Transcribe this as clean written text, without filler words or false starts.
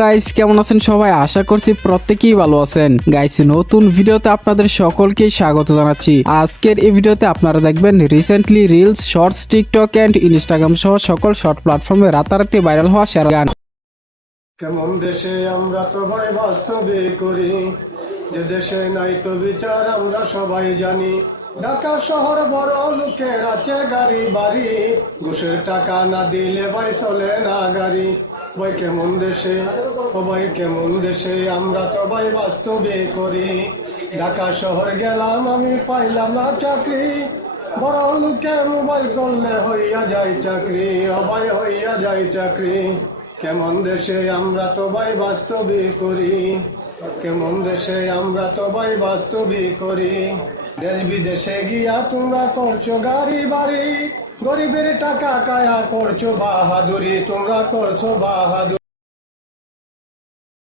Guys, কেমন আছেন সবাই? আশা করছি প্রত্যেকেই ভালো আছেন। গাইস, নতুন ভিডিওতে আপনাদের সকলকেই স্বাগত জানাচ্ছি। আজকের এই ভিডিওতে আপনারা দেখবেন recently reels, shorts, TikTok and Instagram সহ সকল শর্ট প্ল্যাটফর্মে রাতারাতি ভাইরাল হওয়া সেরা গান। কেমন দেশে আমরা তো ভাই বাস্তবে করি, যে দেশে নাই তো বিচার আমরা সবাই জানি। ঢাকা শহর বড় লোকের আছে গাড়ি বাড়ি, ঘুষের টাকা না দিলে ভাই চলে না গাড়ি। ভাই কেমন দেশে, ও ভাই কেমন দেশে আমরা তো ভাই বাস্তবে করি। ঢাকা শহর গেলাম আমি পাইলাম না চাকরি, বড় লোকে মোবাইল করলে হইয়া যায় চাকরি, ও ভাই হইয়া যায় চাকরি। কেমন দেশে আমরা তো ভাই বাস্তবে করি, কেমন দেশে আমরা তো ভাই বাস্তবে করি। দেশ বিদেশে গিয়া তোমরা করছো গাড়ি বাড়ি, গরিবের টাকা কায়া করছো বাহাদুরি, তোমরা করছো বাহাদুরি।